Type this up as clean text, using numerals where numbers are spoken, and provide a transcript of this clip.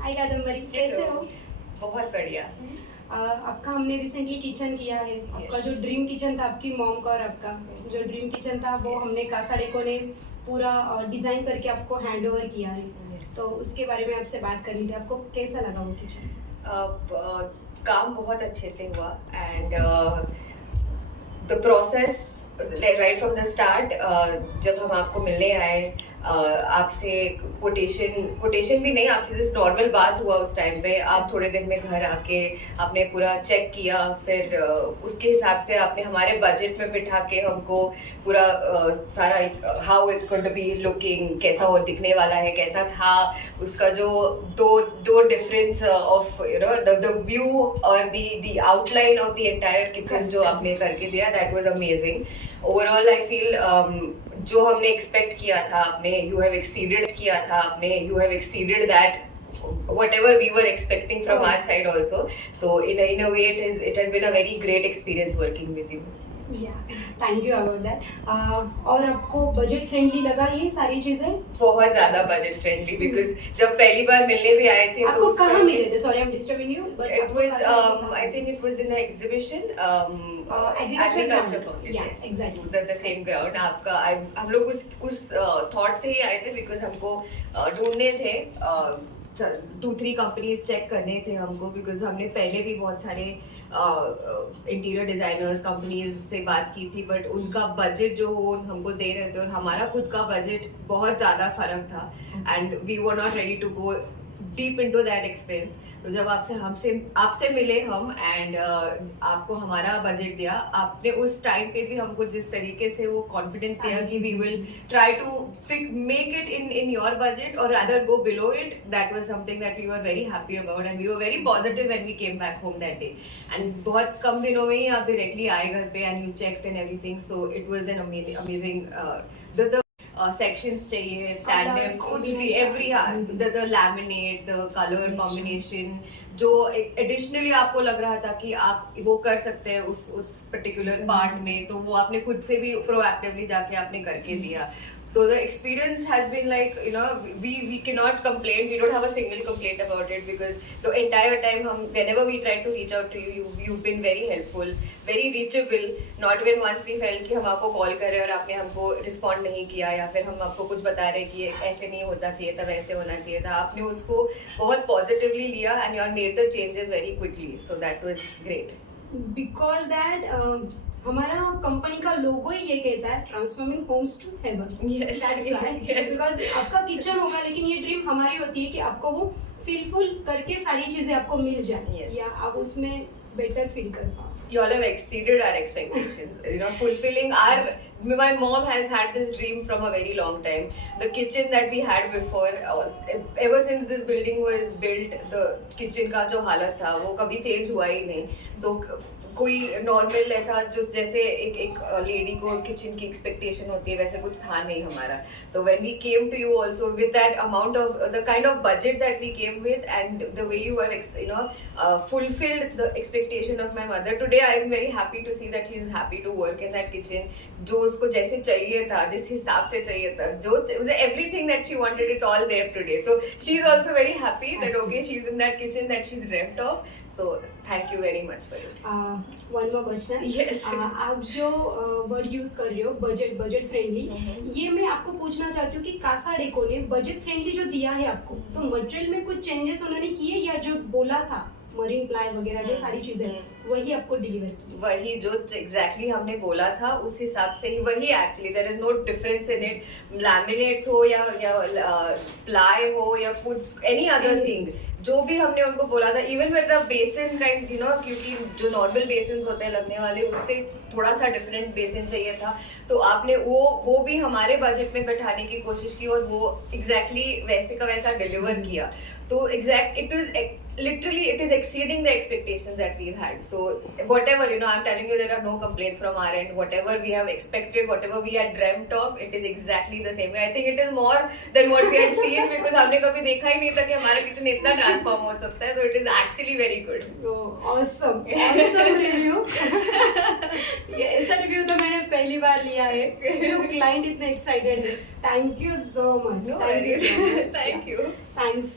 हाय कादम्बरी, कैसे हो? बहुत बढ़िया। आपका हमने रिसेंटली किचन किया है। आपका जो ड्रीम किचन था आपकी मॉम का और आपका जो ड्रीम किचन था वो हमने कासा डेको ने पूरा डिज़ाइन करके आपको हैंड ओवर किया है। तो उसके बारे में आपसे बात करनी थी, आपको कैसा लगा वो किचन? काम बहुत अच्छे से हुआ and the process right from the start, जब हम आपको मिलने आए, आपसे कोटेशन भी नहीं, आपसे जस्ट नॉर्मल बात हुआ उस टाइम पे। आप थोड़े दिन में घर आके आपने पूरा चेक किया, फिर उसके हिसाब से आपने हमारे बजट में बिठा के हमको पूरा सारा how it's going to be looking, कैसा वो दिखने वाला है, कैसा था उसका जो दो दो डिफरेंस ऑफ द व्यू और the outline of the entire kitchen जो आपने करके दिया, that was amazing. Overall I feel जो हमने एक्सपेक्ट किया था आपने, यू हैव एक्सीडेड किया था आपने, you have exceeded that whatever we were expecting from our side also. So in a way it has been a very great experience working with you. Thank you about that. और आपको budget friendly लगा ये सारी चीजें? बहुत ज्यादा budget friendly, because जब पहली बार मिलने भी आए थे आपको कहाँ मिले थे? Sorry I am disturbing you, but it was I think it was in the exhibition agriculture college, yes exactly the same ground. आपका हम लोग उस थॉट से ही आए थे, बिकॉज हमको ढूंढने थे 2-3 कंपनीज चेक करने थे हमको, बिकॉज हमने पहले भी बहुत सारे इंटीरियर डिजाइनर्स कंपनीज से बात की थी, बट उनका बजट जो वो हमको दे रहे थे और हमारा खुद का बजट बहुत ज़्यादा फर्क था, and we were not ready to go deep into that expense. तो जब आपसे मिले हम एंड आपको हमारा बजट दिया, आपने उस टाइम पे भी हमको जिस तरीके से वो कॉन्फिडेंस दिया कि we will try to make it in your budget और rather go below it, that was something that we were very happy about and we were very positive when we came back home that day. And बहुत कम दिनों में ही आप directly आए घर पे and you checked and everything, so it was an amazing the sections चाहिए, tandem, कुछ भी, every the laminate, the colour combination जो एडिशनली आपको लग रहा था कि आप वो कर सकते हैं उस पर्टिकुलर पार्ट में, तो वो आपने खुद से भी प्रोएक्टिवली जाके आपने करके दिया। So the experience has been like, we cannot complain. We don't have a single complaint about it, because the entire time whenever we try to reach out to you, you've been very helpful, very reachable. Not when once we felt कि हम आपको call कर रहे हैं और आपने हमको respond नहीं किया, या फिर हम आपको कुछ बता रहे कि ऐसे नहीं होना चाहिए था, वैसे होना चाहिए था, आपने उसको बहुत पॉजिटिवली लिया and you are made the changes very quickly, so that was great. Because that हमारा कंपनी का लोगो ही ये कहता है transforming homes to heaven. Yes, because आपका किचन होगा, लेकिन ये ड्रीम हमारी होती है कि आपको वो फीलफुल करके सारी चीजें आपको मिल जाए, या आप उसमें बेटर फील कर पाओ। You all have exceeded our expectations, fulfilling my mom has had this dream from a very long time. The kitchen that we had before, ever since this building was built, the kitchen का जो हालत था वो कभी change हुआ ही नहीं। तो कोई नॉर्मल ऐसा जो जैसे एक लेडी को किचन की एक्सपेक्टेशन होती है, वैसे कुछ था नहीं हमारा। तो when we came to you also with that amount of the kind of budget that we came with and the way you have fulfilled the expectation of my mother, today I am very happy to see that she is happy to work in that kitchen, जो उसको जैसे चाहिए था, जिस हिसाब से चाहिए था, जो everything that she wanted, it's all there today. So she is also very happy that okay, she is in that kitchen that she's dreamt of. So thank you very much for it. One more question. Yes. आप जो word use कर रहे हो budget friendly, ये मैं आपको पूछना चाहती हूँ कि कासा डेको ने बजट फ्रेंडली जो दिया है आपको, तो मटेरियल में कुछ चेंजेस उन्होंने किए, या जो बोला था मरीन प्लाई वगैरह जो सारी चीजें वही आपको डिलीवर की? वही जो एग्जैक्टली हमने बोला था उस हिसाब से ही वही, actually there is no difference in it. Laminates हो या प्लाई हो या कुछ एनी अदर थिंग, जो भी हमने उनको बोला था, even with the basin kind, क्योंकि जो नॉर्मल बेसिन होते हैं लगने वाले, उससे थोड़ा सा डिफरेंट बेसिन चाहिए था, तो आपने वो भी हमारे बजट में बैठाने की कोशिश की और वो एग्जैक्टली वैसे का वैसा डिलीवर किया। तो literally it is exceeding the expectations that we've had. So whatever, I'm telling you, there are no complaints from our end. Whatever we have expected, whatever we had dreamt of, it is exactly the same way. I think it is more than what we had seen, because हमने कभी देखा ही नहीं था कि हमारा kitchen इतना transform हो सकता है। So it is actually very good. तो awesome रिव्यू। ये ऐसा रिव्यू तो मैंने पहली बार लिया है, जो क्लाइंट इतने एक्साइटेड है। Thank you so much. No worries. Thank you. Thanks.